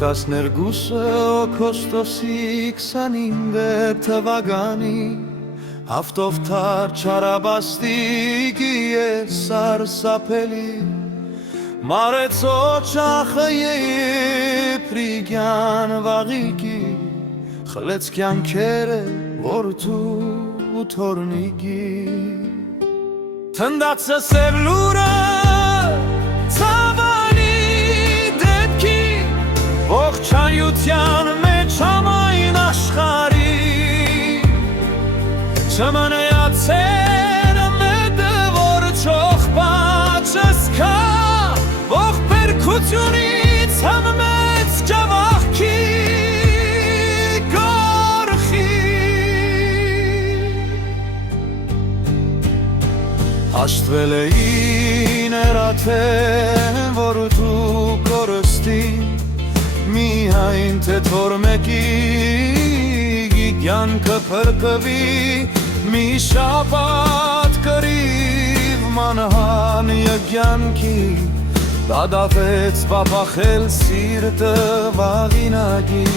12 օգոստոսի 25 թվականի Ավտովթար չարաբաստիկի է սարսափելի Մարեցո ճախը եպրիգյան վաղիկի Խլեց կյանքերը որդու ու թորնիկի Թնդացը սև լուրը ցավանի դեպքի Ողջայության մեջ ամայն աշխարհի Չմնայացել մետը որ չող պաչս կա Ող պերքությունից համմեց ճավախքի գորխի Հաշտվել էին էրաթեն որ դու կորստի Միայն թե թոր մեկի կյանքը փրկվի Մի շաբաթ կռիվ մանհան եկյանքի Դադավեց պապախել սիրտը վաղինագի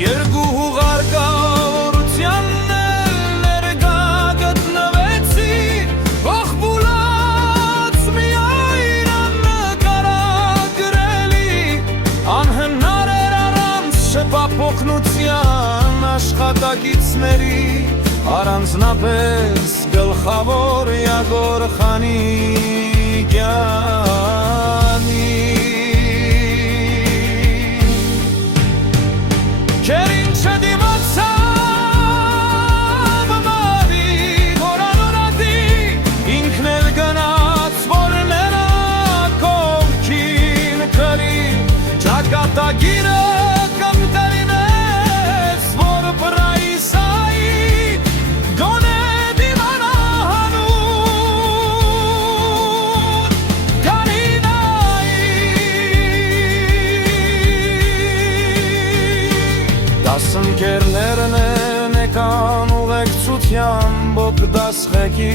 Երկու հուղարկավորությանն էլ ներգա գտնվեցի Ողբուլած միայն աննկարագրելի Անհնար էր առանց շպապօգնության աշխատակիցների Առանձնապես գլխավոր Յագոր Խանիկյանի Քերին չդիմացավ մարի հորանորատի Ինքն էլ գնաց որ նրա կողքին կրի Ճակատագիրը Դասընկերներն են եկան ուղեկցությամբ օգդասղեկի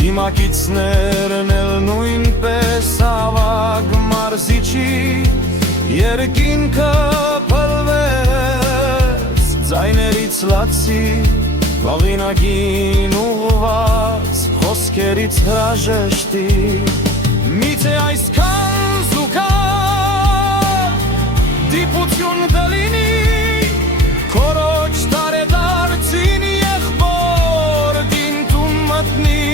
Դիմակիցներն էլ նույնպես ավագ մարզիչի Երկինքը փլվեց ձայներից լացի Վաղինագին ուղված խոսքերից հրաժեշտի Միթե այսքան զուգար դիպություն դլինի Քորոջ տարեդարձին եղբոր դինտում մտնի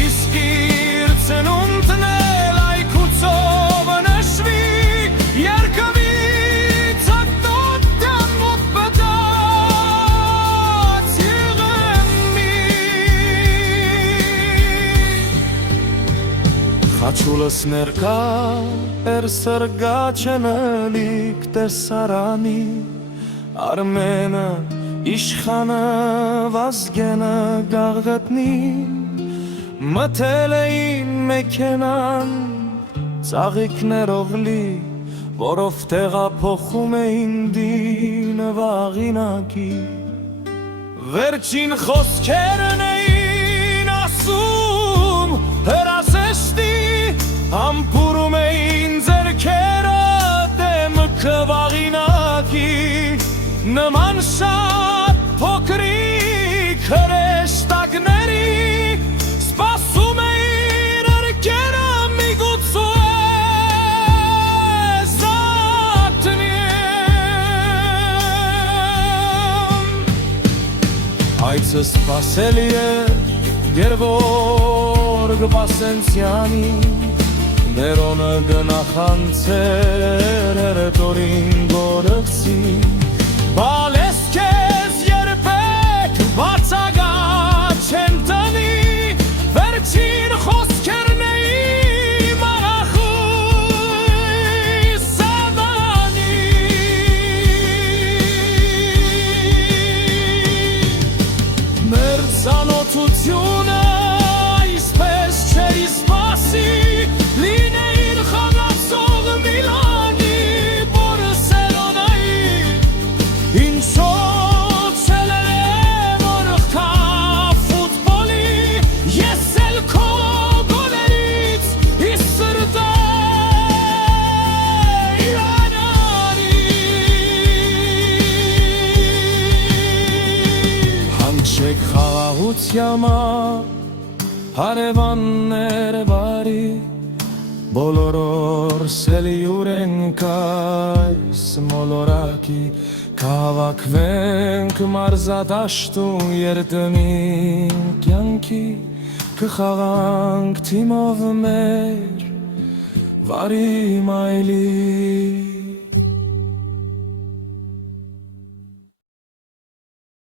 Իսկ իր ծնունդն էլ այգուցով նշվի Երկվի ծակտոտյան մոտ պտած եղեմի Խաչուլս ներկա էր սրգաչենելիք տեսարանի Արմենը, իշխանը, վազգենը գաղգտնի Մթել էին մեքենան, ծաղիկներով լի Որով տեղափոխում էին դինը վաղինագի Վերջին խոսքերն էին ասում հրասեստի Համբուրում էին ձերքերը դեմքը վաղինագի Նման շատ փոքրիկ հրեշտակների Սպասում էին արկերը միգուցու է զատնիեմ Այցը սպասելի է Գերվորգ Վասենցյանի Ներոնը գնախանցեր հերետորին գորղսի Բալես կեզ երբեք բացագա չեն տնի Վերջին խոսքերն էի մարախույ սավանի Մեր ծանոթությունը այսպես չէի սպասի Լինեին խաղացող Միլանի Բարսելոնայի Ինչ Մեկ խաղաղությամա հարևաններ բարի Բոլորորս էլ յուրենք այս մոլորակի Կհավաքվենք մարզադաշտում երդմին կյանքի Կխաղանք թիմով մեր վարի մայլի